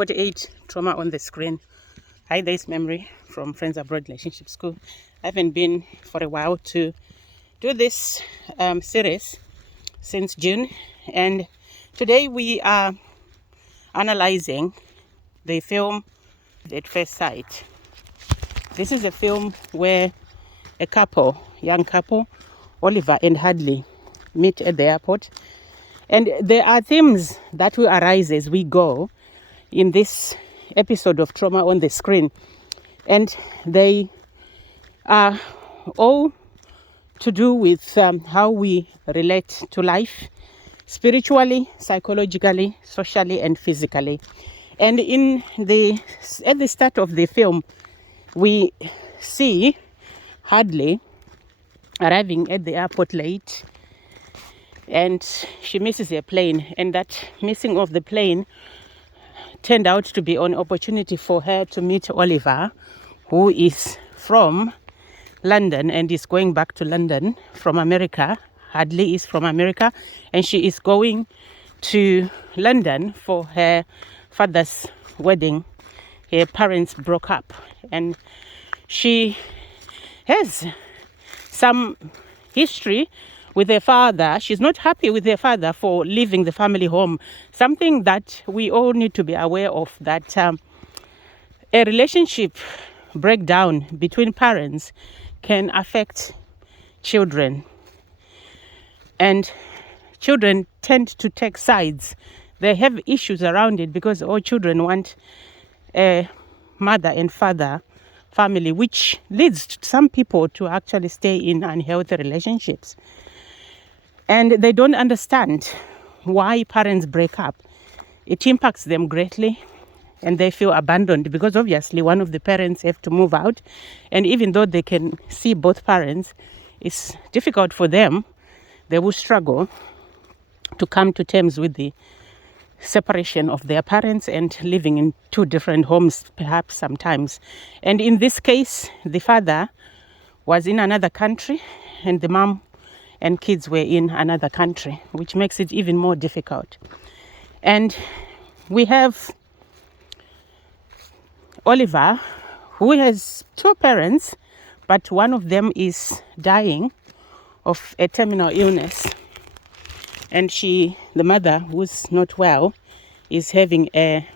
48 Trauma on the Screen. Hi, there's Memory from Friends Abroad Relationship School. I haven't been for a while to do this series since June, and today we are analyzing the film At First Sight. This is a film where a couple, young couple, Oliver and Hadley, meet at the airport. And there are themes that will arise as we go in this episode of Trauma on the Screen. And they are all to do with how we relate to life, spiritually, psychologically, socially, and physically. And at the start of the film, we see Hadley arriving at the airport late, and she misses her plane, and that missing of the plane turned out to be an opportunity for her to meet Oliver, who is from London and is going back to London from America. Hadley is from America, and she is going to London for her father's wedding. Her parents broke up, and she has some history with her father. She's not happy with her father for leaving the family home. Something that we all need to be aware of, that a relationship breakdown between parents can affect children. And children tend to take sides. They have issues around it because all children want a mother and father family, which leads some people to actually stay in unhealthy relationships. And they don't understand why parents break up. It impacts them greatly, and they feel abandoned because obviously one of the parents have to move out. And even though they can see both parents, it's difficult for them. They will struggle to come to terms with the separation of their parents and living in two different homes, perhaps sometimes. And in this case, the father was in another country and the mom and kids were in another country, which makes it even more difficult. And we have Oliver, who has two parents, but one of them is dying of a terminal illness. And the mother, who's not well, is having a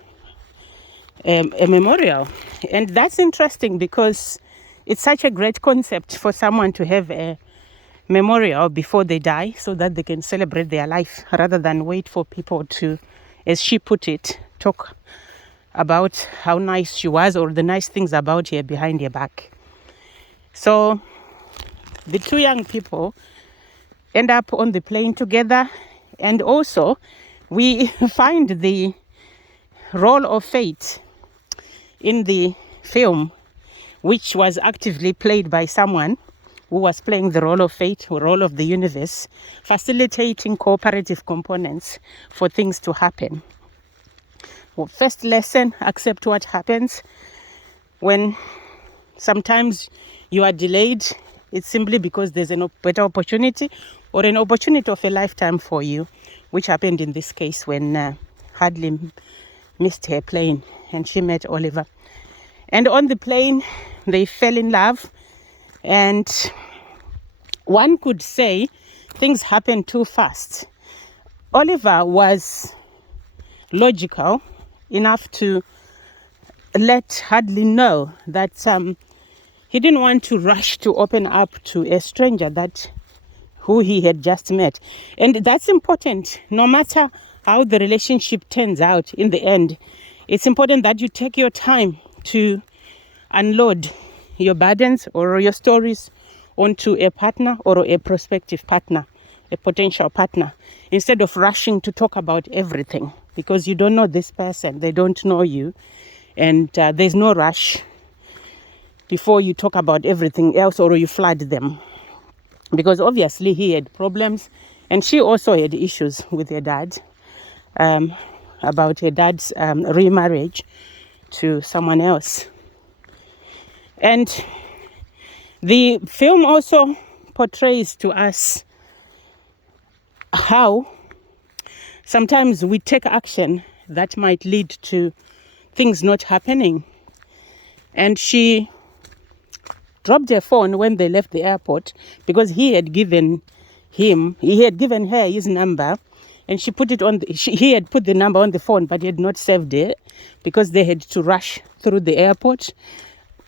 memorial. And that's interesting because it's such a great concept for someone to have a memorial before they die so that they can celebrate their life rather than wait for people to, as she put it, talk about how nice she was or the nice things about her behind her back. So the two young people end up on the plane together, and also we find the role of fate in the film, which was actively played by someone who was playing the role of fate, or role of the universe, facilitating cooperative components for things to happen. Well, first lesson, accept what happens. When sometimes you are delayed, it's simply because there's a better opportunity or an opportunity of a lifetime for you, which happened in this case when Hadley missed her plane and she met Oliver. And on the plane, they fell in love. And one could say things happened too fast. Oliver was logical enough to let Hadley know that he didn't want to rush to open up to a stranger who he had just met. And that's important. No matter how the relationship turns out in the end, it's important that you take your time to unload your burdens or your stories onto a partner or a prospective partner, a potential partner, instead of rushing to talk about everything, because you don't know this person, they don't know you, and there's no rush before you talk about everything else or you flood them. Because obviously he had problems, and she also had issues with her dad, about her dad's remarriage to someone else. And the film also portrays to us how sometimes we take action that might lead to things not happening. And she dropped her phone when they left the airport because he had given her his number, and she put it on. He had put the number on the phone, but he had not saved it because they had to rush through the airport.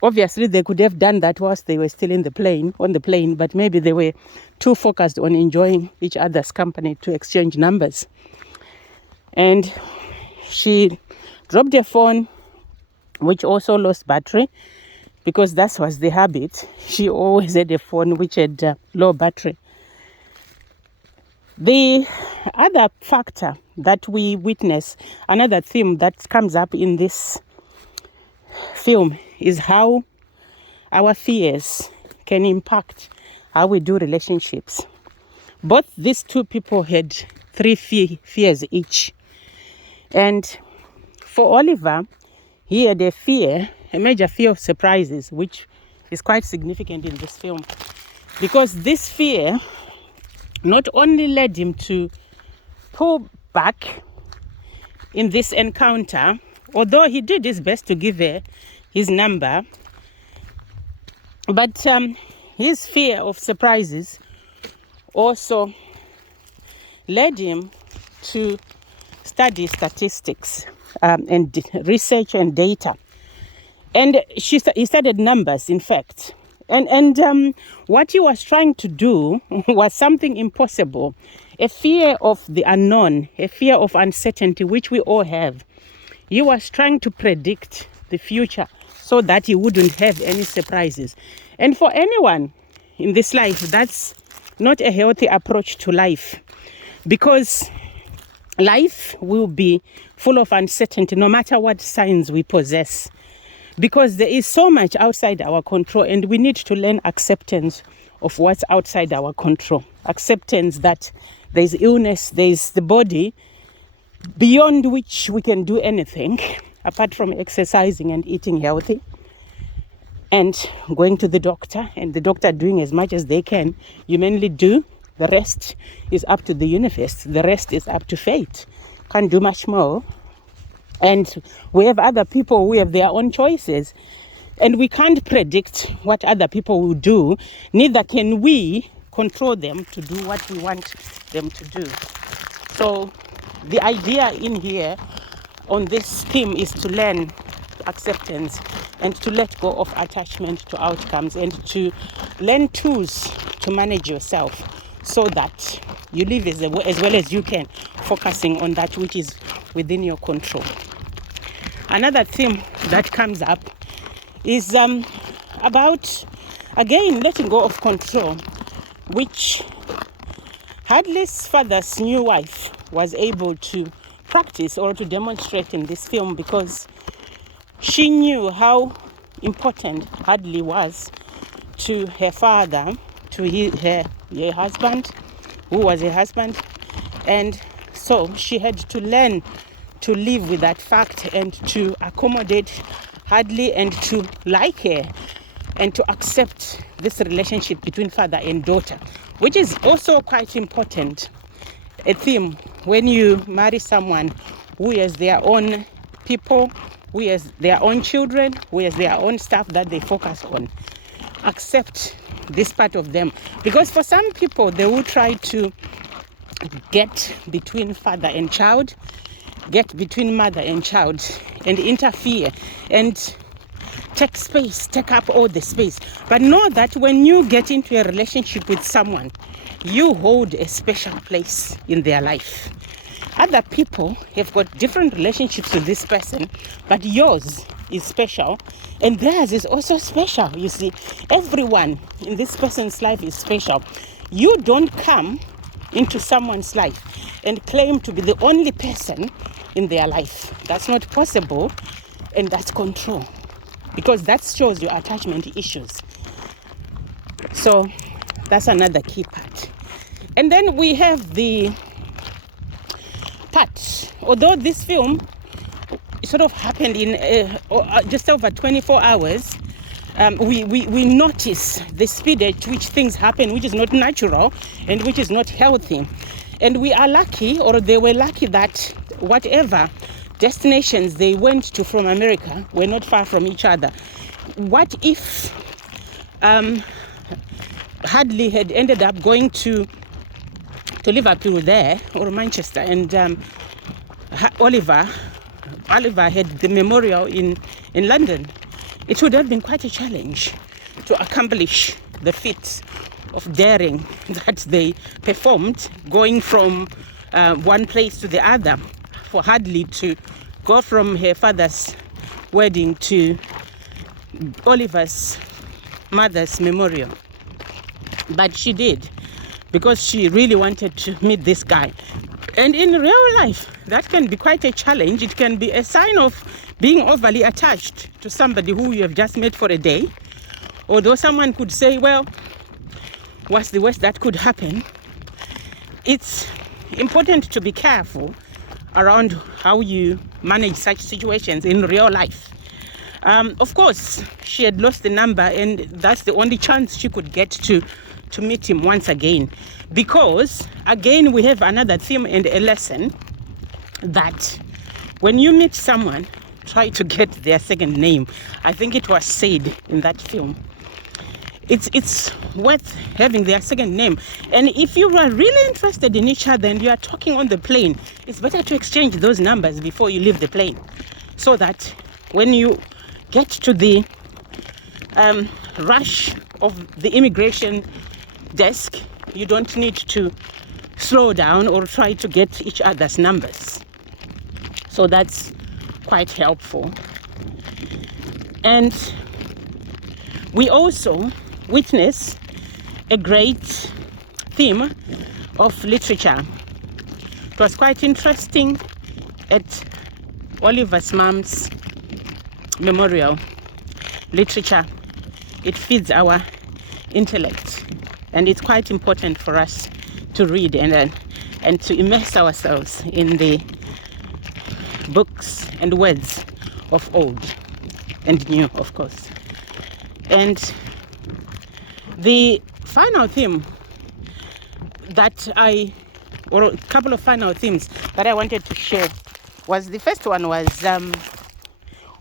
Obviously, they could have done that whilst they were still on the plane, but maybe they were too focused on enjoying each other's company to exchange numbers. And she dropped her phone, which also lost battery, because that was the habit. She always had a phone which had low battery. The other factor that we witness, another theme that comes up in this film, is how our fears can impact how we do relationships. Both these two people had 3 fears each. And for Oliver, he had a major fear of surprises, which is quite significant in this film, because this fear not only led him to pull back in this encounter, although he did his best to give her his number, but his fear of surprises also led him to study statistics and research and data. And he studied numbers, in fact. And what he was trying to do was something impossible. A fear of the unknown, a fear of uncertainty, which we all have. He was trying to predict the future so that he wouldn't have any surprises. And for anyone in this life, that's not a healthy approach to life, because life will be full of uncertainty no matter what signs we possess, because there is so much outside our control, and we need to learn acceptance of what's outside our control. Acceptance that there's illness, there's the body beyond which we can do anything apart from exercising and eating healthy and going to the doctor, and the doctor doing as much as they can humanly do. The rest is up to the universe. The rest is up to fate. Can't do much more. And we have other people who have their own choices, and we can't predict what other people will do. Neither can we control them to do what we want them to do. So the idea in here on this theme is to learn acceptance and to let go of attachment to outcomes, and to learn tools to manage yourself so that you live as well as you can, focusing on that which is within your control. Another theme that comes up is about, again, letting go of control, which Hadley's father's new wife was able to practice or to demonstrate in this film, because she knew how important Hadley was to her father, to her husband, who was a husband. And so she had to learn to live with that fact and to accommodate Hadley and to like her and to accept this relationship between father and daughter, which is also quite important. A theme when you marry someone who has their own people, who has their own children, who has their own stuff that they focus on. Accept this part of them, because for some people they will try to get between father and child, get between mother and child, and interfere and take up all the space. But know that when you get into a relationship with someone, you hold a special place in their life. Other people have got different relationships with this person, but yours is special and theirs is also special. You see, everyone in this person's life is special. You don't come into someone's life and claim to be the only person in their life. That's not possible, and that's control, because that shows your attachment issues. So that's another key part. And then we have the part, although this film sort of happened in just over 24 hours, we notice the speed at which things happen, which is not natural and which is not healthy. And we are lucky, or they were lucky, that whatever destinations they went to from America were not far from each other. What if Hadley had ended up going to Liverpool there, or Manchester, and Oliver had the memorial in London? It would have been quite a challenge to accomplish the feat of daring that they performed, going from one place to the other, for Hadley to go from her father's wedding to Oliver's mother's memorial. But she did, because she really wanted to meet this guy. And in real life, that can be quite a challenge. It can be a sign of being overly attached to somebody who you have just met for a day. Although someone could say, well, what's the worst that could happen? It's important to be careful around how you manage such situations in real life. Of course, she had lost the number, and that's the only chance she could get to meet him once again. Because, again, we have another theme and a lesson that when you meet someone, try to get their second name. I think it was said in that film. It's worth having their second name. And if you are really interested in each other and you are talking on the plane, it's better to exchange those numbers before you leave the plane, so that when you get to the rush of the immigration desk, you don't need to slow down or try to get each other's numbers. So that's quite helpful. And we also witness a great theme of literature. It was quite interesting at Oliver's mom's memorial. Literature, it feeds our intellect, and it's quite important for us to read and to immerse ourselves in the books and words of old and new, of course. And the final theme or a couple of final themes that I wanted to share was, the first one was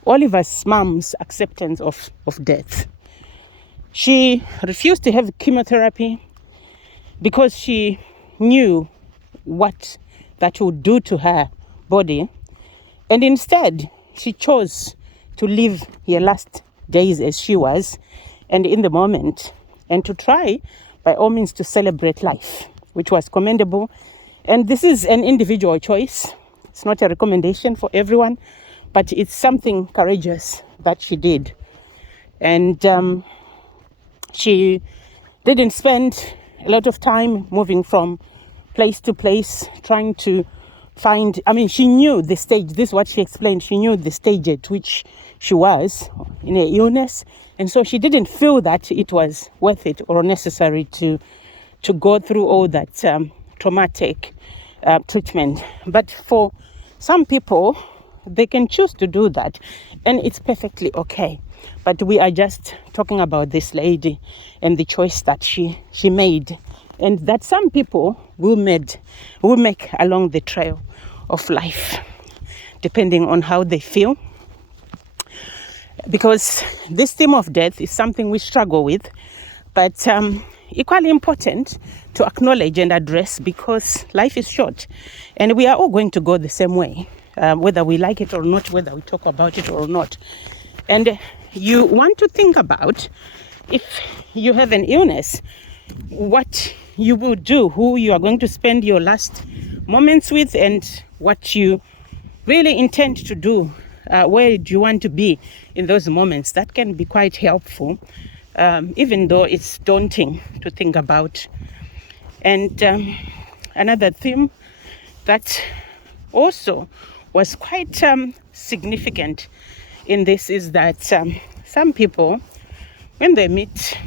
Oliver's mom's acceptance of death. She refused to have chemotherapy because she knew what that would do to her body. And instead, she chose to live her last days as she was, and in the moment, and to try, by all means, to celebrate life, which was commendable. And this is an individual choice. It's not a recommendation for everyone, but it's something courageous that she did. And she didn't spend a lot of time moving from place to place, trying to find, she knew the stage. This is what she explained. She knew the stage at which she was in her illness. And so she didn't feel that it was worth it or necessary to go through all that traumatic treatment. But for some people, they can choose to do that, and it's perfectly okay. But we are just talking about this lady and the choice that she made, and that some people will make along the trail of life, depending on how they feel. Because this theme of death is something we struggle with, but equally important to acknowledge and address, because life is short and we are all going to go the same way, whether we like it or not, whether we talk about it or not. And you want to think about, if you have an illness, what you will do, who you are going to spend your last moments with, and what you really intend to do. Where do you want to be in those moments? That can be quite helpful, even though it's daunting to think about. And another theme that also was quite significant in this is that some people, when they meet,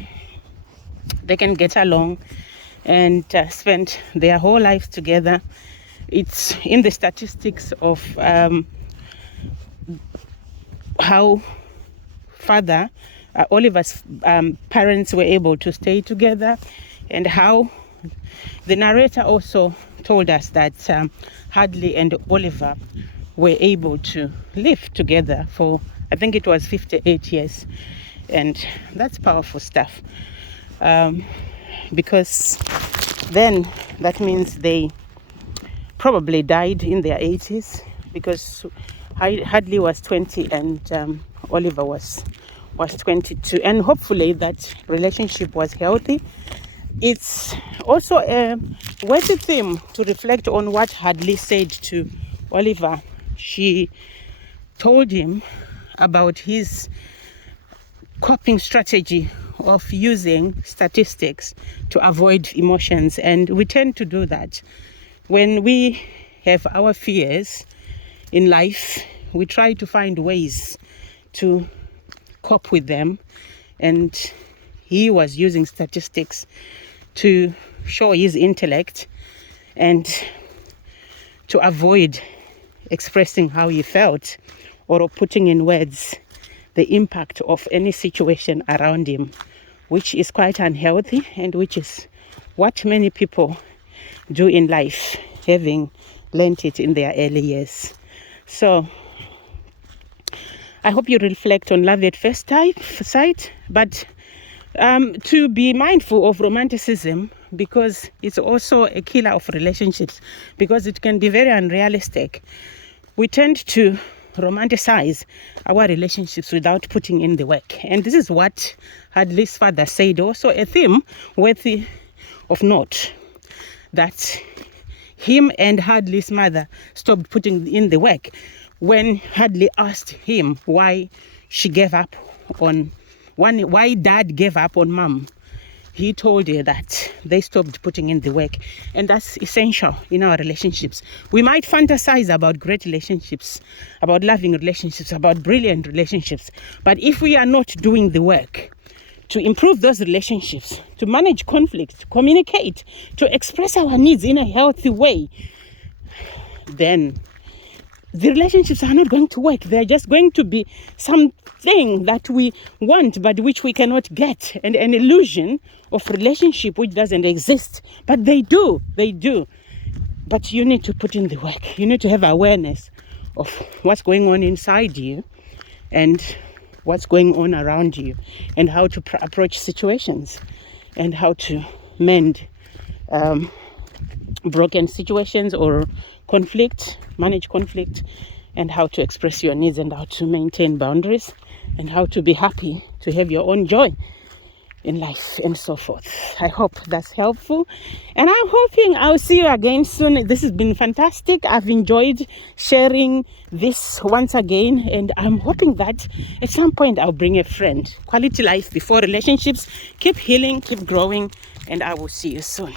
they can get along and spend their whole lives together. It's in the statistics of how Oliver's parents were able to stay together, and how the narrator also told us that Hadley and Oliver were able to live together for, I think it was 58 years. And that's powerful stuff. Because then that means they probably died in their 80s, because Hadley was 20 and Oliver was 22. And hopefully that relationship was healthy. It's also a worthy theme to reflect on what Hadley said to Oliver. She told him about his coping strategy of using statistics to avoid emotions. And we tend to do that. When we have our fears in life, we try to find ways to cope with them. And he was using statistics to show his intellect and to avoid expressing how he felt or putting in words the impact of any situation around him, which is quite unhealthy and which is what many people do in life, having learnt it in their early years. So I hope you reflect on love at first sight, but to be mindful of romanticism, because it's also a killer of relationships, because it can be very unrealistic. We tend to romanticize our relationships without putting in the work. And this is what Hadley's father said, also a theme worthy of note, that him and Hadley's mother stopped putting in the work. When Hadley asked him why she gave up on why dad gave up on mom, he told her that they stopped putting in the work. And that's essential in our relationships. We might fantasize about great relationships, about loving relationships, about brilliant relationships, but if we are not doing the work to improve those relationships, to manage conflict, to communicate, to express our needs in a healthy way, then the relationships are not going to work. They're just going to be something that we want but which we cannot get, and an illusion of relationship which doesn't exist. But they do. But you need to put in the work. You need to have awareness of what's going on inside you and what's going on around you, and how to approach situations, and how to mend broken situations or manage conflict, and how to express your needs, and how to maintain boundaries, and how to be happy, to have your own joy in life, and so forth. I hope that's helpful, and I'm hoping I'll see you again soon. This has been fantastic. I've enjoyed sharing this once again, and I'm hoping that at some point I'll bring a friend. Quality life before relationships. Keep healing, keep growing, and I will see you soon.